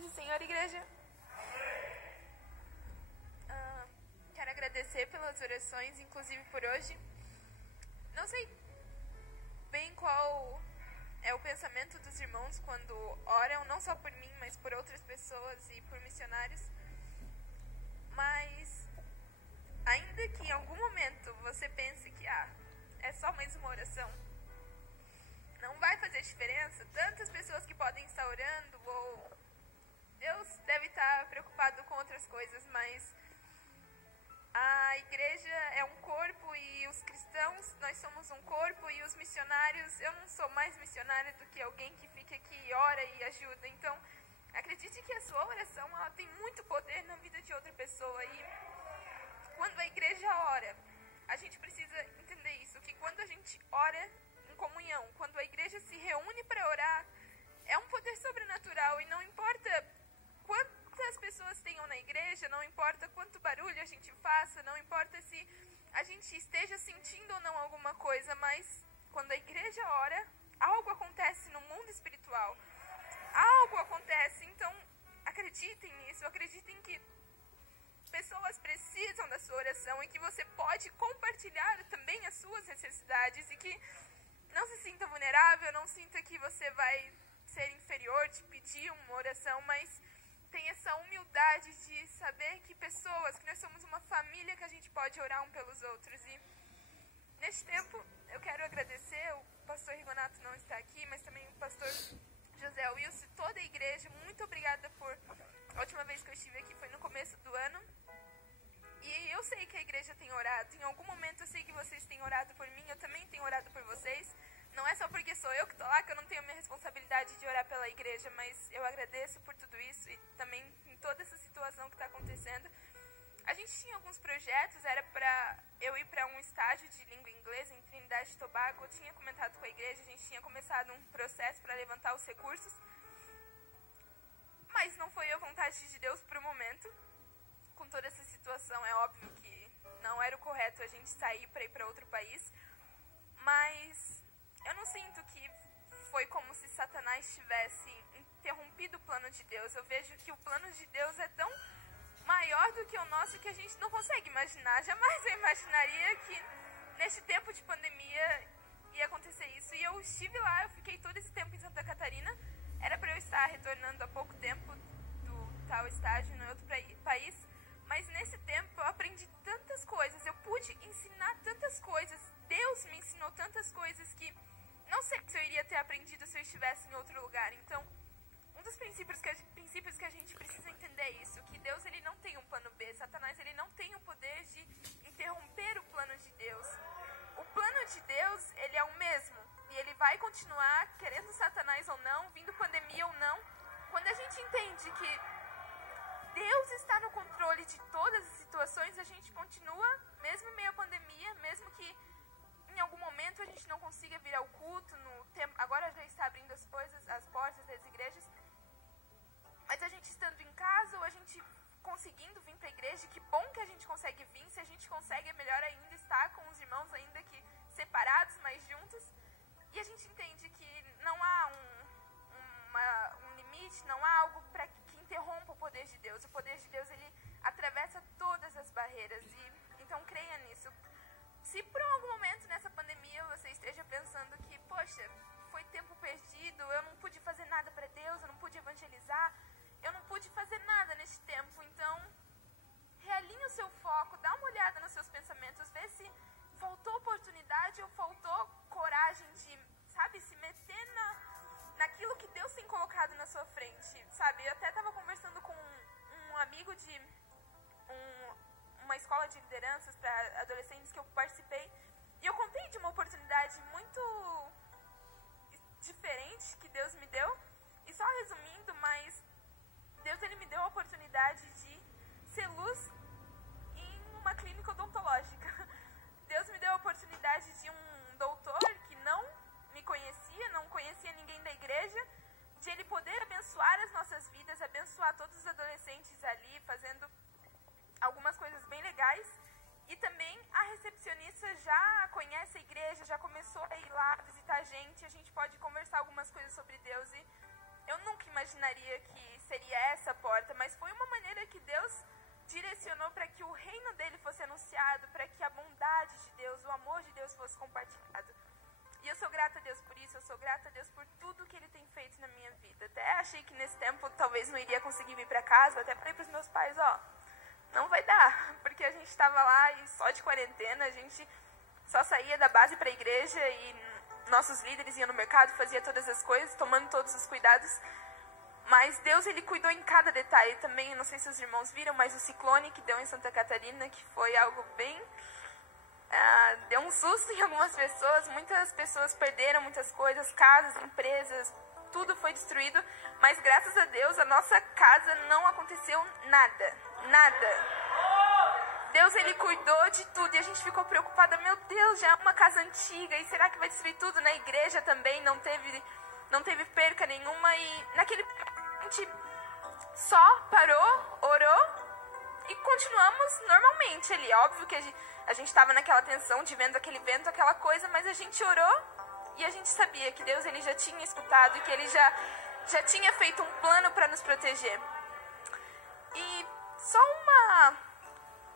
Paz do Senhor, igreja. Quero agradecer pelas orações, inclusive por hoje. Não sei bem qual é o pensamento dos irmãos quando oram, não só por mim, mas por outras pessoas e por missionários. Mas, ainda que em algum momento você pense que é só mais uma oração, não vai fazer diferença. Tantas pessoas que podem estar orando, ou Deus deve estar preocupado com outras coisas, mas a igreja é um corpo e os cristãos, nós somos um corpo, e os missionários, eu não sou mais missionária do que alguém que fica aqui e ora e ajuda. Então, acredite que a sua oração ela tem muito poder na vida de outra pessoa. E quando a igreja ora, a gente precisa entender isso, que quando a gente ora em comunhão, quando a igreja se reúne para orar, é um poder sobrenatural. E não importa quantas pessoas tenham na igreja, não importa quanto barulho a gente faça, não importa se a gente esteja sentindo ou não alguma coisa, mas quando a igreja ora, algo acontece no mundo espiritual. Algo acontece. Então, acreditem nisso, acreditem que pessoas precisam da sua oração e que você pode compartilhar também as suas necessidades, e que não se sinta vulnerável, não sinta que você vai ser inferior de pedir uma oração, mas tenha essa humildade de saber que nós somos uma família, que a gente pode orar um pelos outros. E neste tempo eu quero agradecer, o pastor Rigonato não está aqui, mas também o pastor José Wilson, toda a igreja. Muito obrigada por... A última vez que eu estive aqui foi no começo do ano, e eu sei que a igreja tem orado. Em algum momento eu sei que vocês têm orado por mim, eu também tenho orado por vocês. Não é só porque sou eu que estou lá que eu não tenho a minha responsabilidade de orar pela igreja, mas eu agradeço por tudo isso e também em toda essa situação que está acontecendo. A gente tinha alguns projetos, era para eu ir para um estágio de língua inglesa em Trinidade e Tobago. Eu tinha comentado com a igreja, a gente tinha começado um processo para levantar os recursos, mas não foi a vontade de Deus para o momento. Com toda essa situação, é óbvio que não era o correto a gente sair para ir para outro país, mas eu não sinto que foi como se Satanás tivesse interrompido o plano de Deus. Eu vejo que o plano de Deus é tão maior do que o nosso que a gente não consegue imaginar. Jamais eu imaginaria que neste tempo de pandemia ia acontecer isso. E eu estive lá, eu fiquei todo esse tempo em Santa Catarina. Era para eu estar retornando há pouco tempo do tal estágio no outro país. Mas nesse tempo eu aprendi tantas coisas, eu pude ensinar tantas coisas. Deus me ensinou tantas coisas que não sei se eu iria ter aprendido se eu estivesse em outro lugar. Então, um dos princípios que a gente precisa entender é isso, que Deus ele não tem um plano B. Satanás ele não tem o poder de interromper o plano de Deus. O plano de Deus ele é o mesmo, e ele vai continuar, querendo Satanás ou não, vindo pandemia ou não. Quando a gente entende que Deus está no controle de todas as situações, a gente continua, mesmo em meio à pandemia, mesmo que em algum momento a gente não consiga vir ao culto, agora já está abrindo as portas das igrejas, mas a gente estando em casa ou a gente conseguindo vir para a igreja, que bom que a gente consegue vir. Se a gente consegue, é melhor ainda estar com os irmãos, ainda que separados, mas juntos. E a gente entende que não há um limite, não há algo que interrompa o poder de Deus. O poder de Deus, ele atravessa todas as barreiras. E então creia nisso. Se por algum momento nessa pandemia você esteja pensando que, poxa, foi tempo perdido, eu não pude fazer nada para Deus, eu não pude evangelizar, eu não pude fazer nada nesse tempo, então realinhe o seu foco, dá uma olhada nos seus pensamentos, vê se faltou oportunidade ou faltou coragem de, se meter naquilo que Deus tem colocado na sua frente, Eu até estava conversando com um amigo de uma escola de lideranças para adolescentes que eu participei, e eu contei de uma oportunidade muito diferente que Deus me deu. E só resumindo, mas Deus ele me deu a oportunidade de ser luz em uma clínica odontológica. Deus me deu a oportunidade de um doutor que não me conhecia, não conhecia ninguém da igreja, de ele poder abençoar as nossas vidas, abençoar todos os adolescentes ali, fazendo algumas coisas bem legais. E também a recepcionista já conhece a igreja, já começou a ir lá visitar a gente pode conversar algumas coisas sobre Deus. E eu nunca imaginaria que seria Deus por isso, eu sou grata a Deus por tudo que Ele tem feito na minha vida. Até achei que nesse tempo talvez não iria conseguir vir pra casa, até falei pros meus pais, não vai dar, porque a gente estava lá e só de quarentena, a gente só saía da base pra igreja e nossos líderes iam no mercado, fazia todas as coisas, tomando todos os cuidados. Mas Deus, Ele cuidou em cada detalhe também. Eu não sei se os irmãos viram, mas o ciclone que deu em Santa Catarina, que foi algo bem... deu um susto em algumas pessoas. Muitas pessoas perderam muitas coisas, casas, empresas, tudo foi destruído. Mas graças a Deus, a nossa casa não aconteceu nada. Nada. Deus, Ele cuidou de tudo e a gente ficou preocupada. Meu Deus, já é uma casa antiga e será que vai destruir tudo? Na igreja também não teve perca nenhuma e naquele a gente só parou, orou e continuamos normalmente ali. Óbvio que a gente estava naquela tensão de vendo aquele vento, aquela coisa, mas a gente orou e a gente sabia que Deus, Ele já tinha escutado e que Ele já tinha feito um plano para nos proteger. E só uma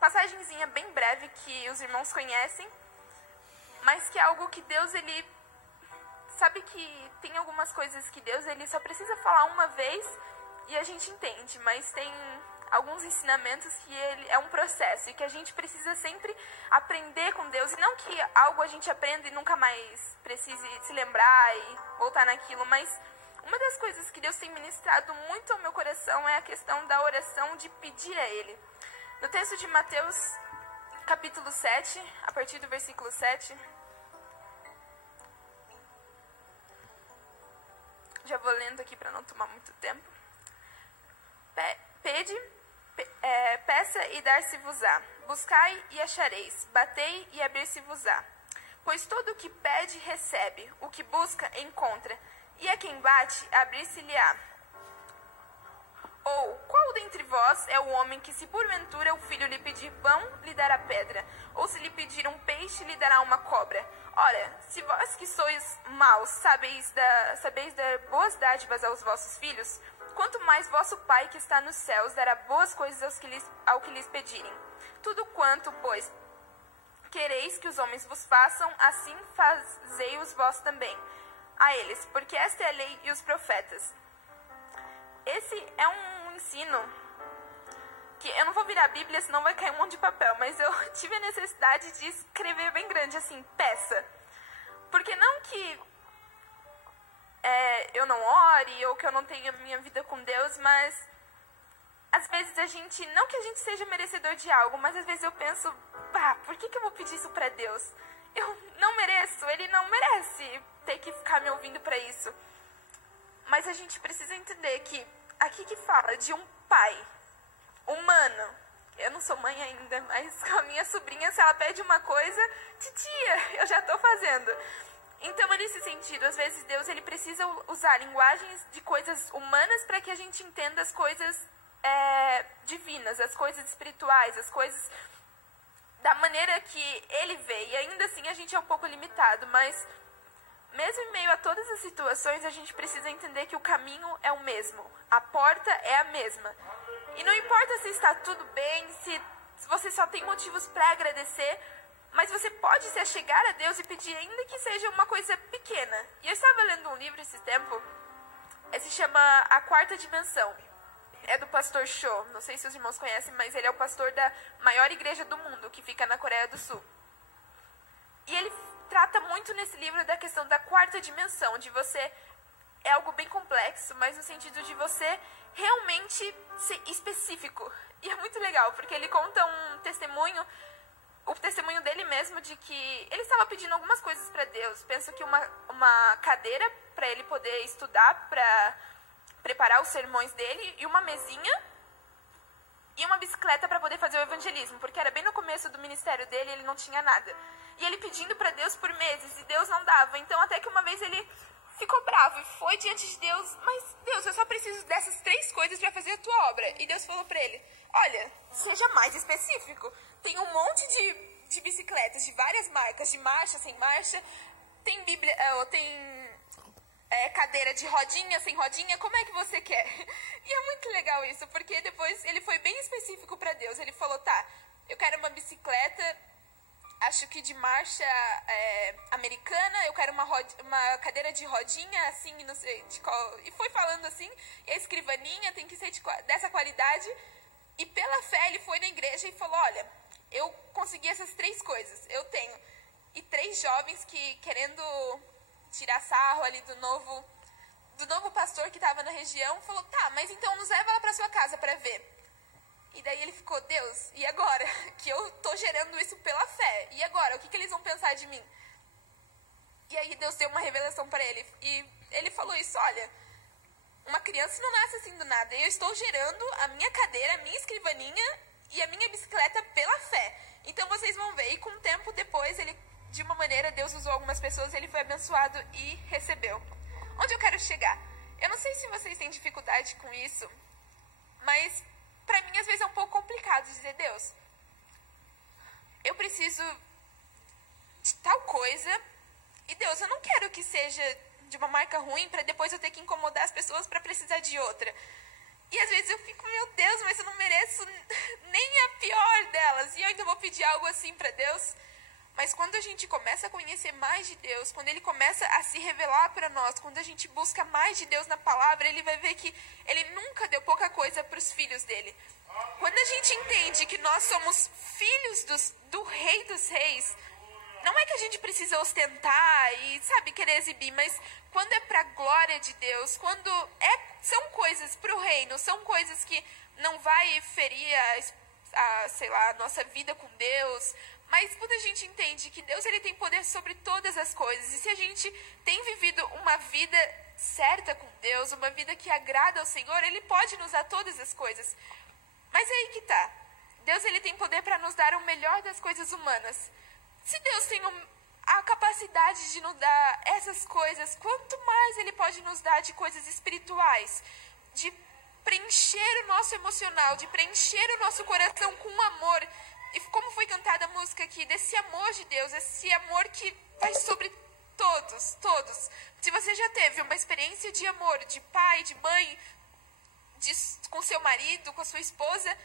passagenzinha bem breve que os irmãos conhecem, mas que é algo que Deus, Ele... Sabe que tem algumas coisas que Deus, Ele só precisa falar uma vez e a gente entende, mas tem alguns ensinamentos que Ele é um processo e que a gente precisa sempre aprender com Deus. E não que algo a gente aprenda e nunca mais precise se lembrar e voltar naquilo, mas uma das coisas que Deus tem ministrado muito ao meu coração é a questão da oração, de pedir a Ele. No texto de Mateus, capítulo 7, a partir do versículo 7... Já vou lendo aqui para não tomar muito tempo. Peça e dar-se-vos-á. Buscai e achareis. Batei e abrir-se-vos-á. Pois todo o que pede, recebe. O que busca, encontra. E a quem bate, abrir-se-lhe-á. Ou, qual dentre vós é o homem que, se porventura o filho lhe pedir pão, lhe dará pedra? Ou se lhe pedir um peixe, lhe dará uma cobra? Ora, se vós que sois maus sabeis dar boas dádivas aos vossos filhos, quanto mais vosso Pai que está nos céus dará boas coisas ao que lhes pedirem. Tudo quanto, pois, quereis que os homens vos façam, assim fazei-os vós também a eles, porque esta é a lei e os profetas. Esse é um ensino que eu não vou virar a Bíblia, senão vai cair um monte de papel, mas eu tive a necessidade de escrever bem grande, assim, peça. Porque não que eu não ore ou que eu não tenha minha vida com Deus, mas às vezes não que a gente seja merecedor de algo, mas às vezes eu penso, por que eu vou pedir isso pra Deus? Eu não mereço, Ele não merece ter que ficar me ouvindo pra isso. Mas a gente precisa entender que aqui que fala de um pai humano. Eu não sou mãe ainda, mas com a minha sobrinha, se ela pede uma coisa, titia, eu já estou fazendo. Então, nesse sentido, às vezes Deus, Ele precisa usar linguagens de coisas humanas para que a gente entenda as coisas divinas, as coisas espirituais, as coisas da maneira que Ele vê. E ainda assim a gente é um pouco limitado, mas mesmo em meio a todas as situações, a gente precisa entender que o caminho é o mesmo, a porta é a mesma. E não importa se está tudo bem, se você só tem motivos para agradecer, mas você pode se achegar a Deus e pedir, ainda que seja uma coisa pequena. E eu estava lendo um livro esse tempo, se chama A Quarta Dimensão. É do pastor Cho, não sei se os irmãos conhecem, mas ele é o pastor da maior igreja do mundo, que fica na Coreia do Sul. E ele trata muito nesse livro da questão da quarta dimensão, de você... É algo bem complexo, mas no sentido de você realmente ser específico. E é muito legal, porque ele conta um testemunho, o testemunho dele mesmo, de que ele estava pedindo algumas coisas para Deus. Penso que uma cadeira para ele poder estudar, para preparar os sermões dele, e uma mesinha, e uma bicicleta para poder fazer o evangelismo, porque era bem no começo do ministério dele, ele não tinha nada. E ele pedindo para Deus por meses, e Deus não dava. Então, até que uma vez ele ficou bravo e foi diante de Deus, mas Deus, eu só preciso dessas 3 coisas para fazer a tua obra. E Deus falou para ele, olha, seja mais específico. Tem um monte de bicicletas de várias marcas, de marcha, sem marcha, tem cadeira de rodinha, sem rodinha, como é que você quer? E é muito legal isso, porque depois ele foi bem específico para Deus. Ele falou, tá, eu quero uma bicicleta acho que de marcha americana, eu quero uma cadeira de rodinha, assim, não sei de qual. E foi falando assim, e a escrivaninha tem que ser dessa qualidade. E pela fé ele foi na igreja e falou, olha, eu consegui essas 3 coisas, eu tenho. E 3 jovens que querendo tirar sarro ali do novo pastor que estava na região, falou, tá, mas então nos leva lá para sua casa para ver. E daí ele ficou, Deus, e agora? Que eu tô gerando isso pela fé. E agora? O que eles vão pensar de mim? E aí Deus deu uma revelação para ele. E ele falou isso, olha, uma criança não nasce assim do nada. Eu estou gerando a minha cadeira, a minha escrivaninha e a minha bicicleta pela fé. Então vocês vão ver. E com o tempo depois, ele, de uma maneira, Deus usou algumas pessoas, ele foi abençoado e recebeu. Onde eu quero chegar? Eu não sei se vocês têm dificuldade com isso, mas pra mim, às vezes, é um pouco complicado dizer, Deus, eu preciso de tal coisa, e Deus, eu não quero que seja de uma marca ruim pra depois eu ter que incomodar as pessoas pra precisar de outra. E às vezes eu fico, meu Deus, mas eu não mereço nem a pior delas, e eu ainda vou pedir algo assim pra Deus. Mas quando a gente começa a conhecer mais de Deus, quando Ele começa a se revelar para nós, quando a gente busca mais de Deus na palavra, Ele vai ver que Ele nunca deu pouca coisa para os filhos dele. Quando a gente entende que nós somos filhos do Rei dos Reis, não é que a gente precisa ostentar e, sabe, querer exibir, mas quando é para a glória de Deus, quando são coisas para o reino, são coisas que não vai ferir sei lá, a nossa vida com Deus. Mas quando a gente entende que Deus ele tem poder sobre todas as coisas, e se a gente tem vivido uma vida certa com Deus, uma vida que agrada ao Senhor, Ele pode nos dar todas as coisas. Mas é aí que tá. Deus ele tem poder para nos dar o melhor das coisas humanas. Se Deus tem a capacidade de nos dar essas coisas, quanto mais Ele pode nos dar de coisas espirituais, de preencher o nosso emocional, de preencher o nosso coração com amor. E como foi cantada a música aqui, desse amor de Deus, esse amor que vai sobre todos. Se você já teve uma experiência de amor, de pai, de mãe, com seu marido, com a sua esposa,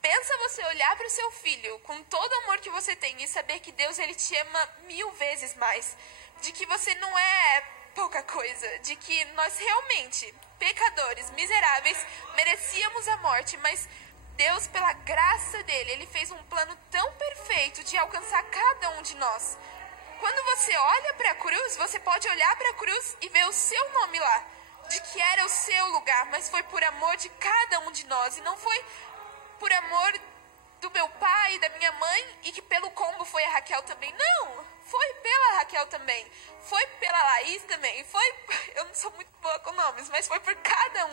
pensa você olhar para o seu filho com todo o amor que você tem e saber que Deus ele te ama 1000 vezes mais, de que você não é pouca coisa, de que nós realmente, pecadores, miseráveis, merecíamos a morte, mas Deus, pela graça dele, ele fez um plano tão perfeito de alcançar cada um de nós. Quando você olha para a cruz, você pode olhar para a cruz e ver o seu nome lá, de que era o seu lugar, mas foi por amor de cada um de nós, e não foi por amor do meu pai e da minha mãe, e que pelo combo foi a Raquel também. Não, foi pela Raquel também, foi pela Laís também, eu não sou muito boa com nomes, mas foi por cada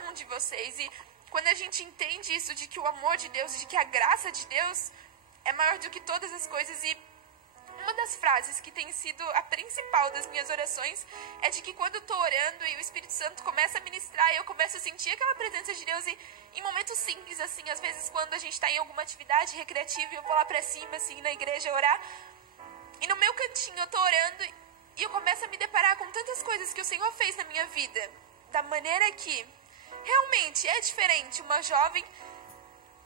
um de vocês. E quando a gente entende isso, de que o amor de Deus, de que a graça de Deus é maior do que todas as coisas, e uma das frases que tem sido a principal das minhas orações é de que quando eu tô orando e o Espírito Santo começa a ministrar, eu começo a sentir aquela presença de Deus, e em momentos simples, assim, às vezes quando a gente tá em alguma atividade recreativa, eu vou lá pra cima, assim, na igreja orar, e no meu cantinho eu tô orando e eu começo a me deparar com tantas coisas que o Senhor fez na minha vida, da maneira que realmente é diferente uma jovem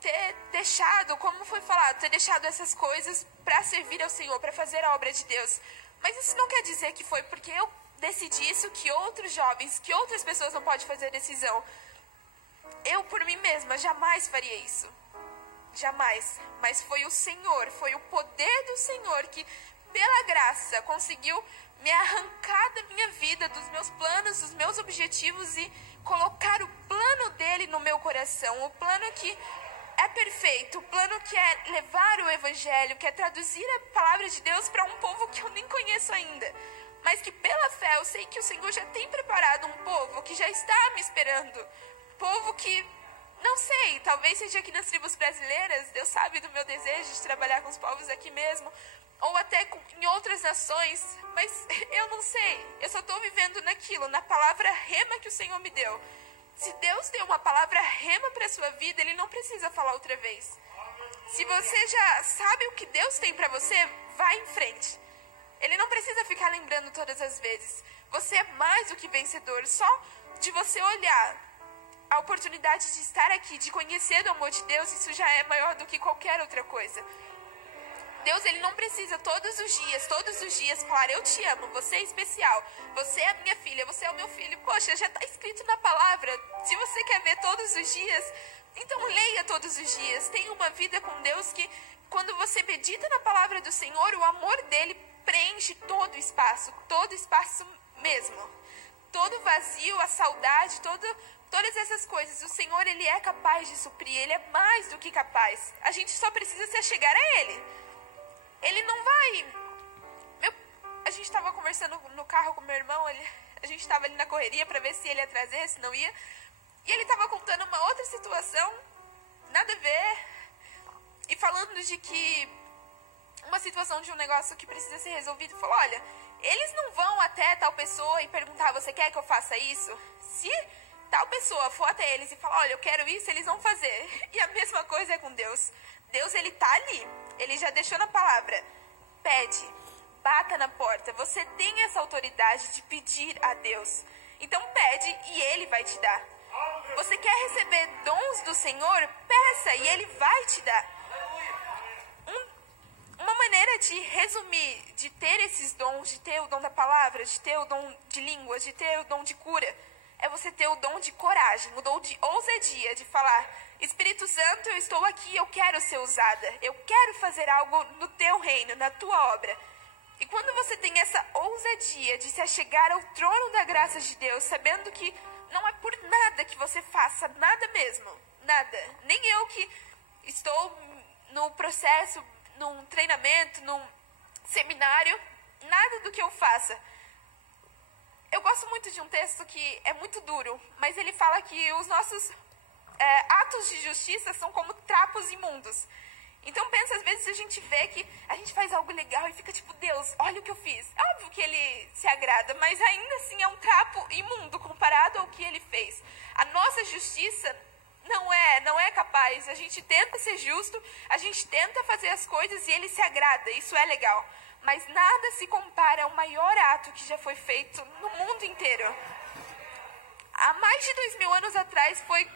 ter deixado, como foi falado, ter deixado essas coisas para servir ao Senhor, para fazer a obra de Deus. Mas isso não quer dizer que foi porque eu decidi isso que outros jovens, que outras pessoas não podem fazer a decisão. Eu, por mim mesma, jamais faria isso. Jamais. Mas foi o Senhor, foi o poder do Senhor que, pela graça, conseguiu me arrancar da minha vida, dos meus planos, dos meus objetivos, e colocar o plano dele no meu coração. O plano que é perfeito, o plano que é levar o evangelho, que é traduzir a palavra de Deus para um povo que eu nem conheço ainda, mas que pela fé eu sei que o Senhor já tem preparado um povo que já está me esperando, povo que, não sei, talvez seja aqui nas tribos brasileiras, Deus sabe do meu desejo de trabalhar com os povos aqui mesmo, ou até em outras nações, mas eu não sei, eu só estou vivendo naquilo, na palavra rema que o Senhor me deu. Se Deus deu uma palavra rema para a sua vida, Ele não precisa falar outra vez. Se você já sabe o que Deus tem para você, vá em frente. Ele não precisa ficar lembrando todas as vezes. Você é mais do que vencedor. Só de você olhar a oportunidade de estar aqui, de conhecer o amor de Deus, isso já é maior do que qualquer outra coisa. Deus, ele não precisa todos os dias falar, eu te amo, você é especial, você é a minha filha, você é o meu filho. Poxa, já está escrito na palavra. Se você quer ver todos os dias, então leia todos os dias. Tenha uma vida com Deus que, quando você medita na palavra do Senhor, o amor dele preenche todo o espaço mesmo. Todo vazio, a saudade, todas essas coisas. O Senhor, ele é capaz de suprir, ele é mais do que capaz. A gente só precisa se achegar a ele. Ele não vai... A gente estava conversando no carro com meu irmão, a gente estava ali na correria para ver se ele ia trazer, se não ia. E ele estava contando uma outra situação, nada a ver, e falando de que uma situação de um negócio que precisa ser resolvido. Falou, olha, eles não vão até tal pessoa e perguntar, você quer que eu faça isso? Se tal pessoa for até eles e falar, olha, eu quero isso, eles vão fazer. E a mesma coisa é com Deus. Deus, ele tá ali, ele já deixou na palavra, pede, bata na porta, você tem essa autoridade de pedir a Deus, então pede e ele vai te dar. Você quer receber dons do Senhor? Peça e ele vai te dar. Uma maneira de resumir, de ter esses dons, de ter o dom da palavra, de ter o dom de línguas, de ter o dom de cura, é você ter o dom de coragem, o dom de ousadia, de falar, Espírito Santo, eu estou aqui, eu quero ser usada, eu quero fazer algo no teu reino, na tua obra. E quando você tem essa ousadia de se achegar ao trono da graça de Deus, sabendo que não é por nada que você faça, nada mesmo, nada. Nem eu que estou no processo, num treinamento, num seminário, nada do que eu faça. Eu gosto muito de um texto que é muito duro, mas ele fala que os nossos atos de justiça são como trapos imundos. Então pensa, às vezes a gente vê que a gente faz algo legal e fica tipo, Deus, olha o que eu fiz. Óbvio que ele se agrada, mas ainda assim é um trapo imundo comparado ao que ele fez. A nossa justiça não é capaz. A gente tenta ser justo, a gente tenta fazer as coisas e ele se agrada, isso é legal. Mas nada se compara ao maior ato que já foi feito no mundo inteiro. Há mais de 2000 anos atrás foi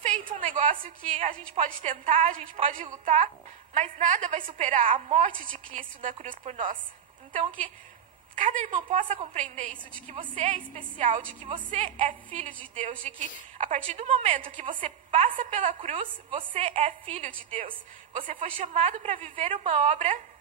feito um negócio que a gente pode tentar, a gente pode lutar, mas nada vai superar a morte de Cristo na cruz por nós. Então que cada irmão possa compreender isso, de que você é especial, de que você é filho de Deus, de que a partir do momento que você passa pela cruz, você é filho de Deus. Você foi chamado para viver uma obra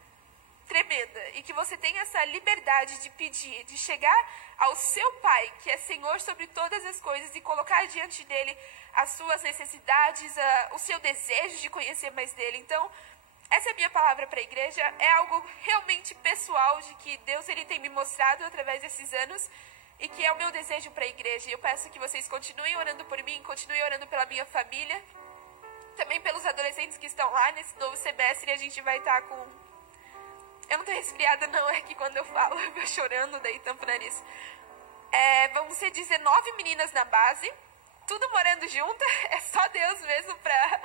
tremenda e que você tenha essa liberdade de pedir, de chegar ao seu Pai, que é Senhor sobre todas as coisas, e colocar diante dele as suas necessidades, o seu desejo de conhecer mais dele. Então, essa é a minha palavra para a igreja, é algo realmente pessoal, de que Deus ele tem me mostrado através desses anos, e que é o meu desejo para a igreja. E eu peço que vocês continuem orando por mim, continuem orando pela minha família, também pelos adolescentes que estão lá nesse novo semestre. A gente vai estar com... Eu não tô resfriada não, é que quando eu falo eu vou chorando, daí tampo o nariz. Vão ser 19 meninas na base, tudo morando junto, é só Deus mesmo pra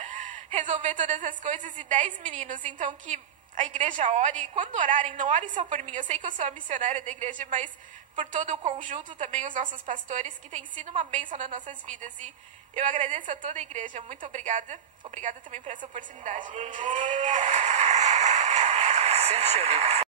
resolver todas as coisas, e 10 meninos. Então que a igreja ore, e quando orarem, não orem só por mim, eu sei que eu sou a missionária da igreja, mas por todo o conjunto, também os nossos pastores, que tem sido uma bênção nas nossas vidas. E eu agradeço a toda a igreja, muito obrigada. Obrigada também por essa oportunidade. Sente ali.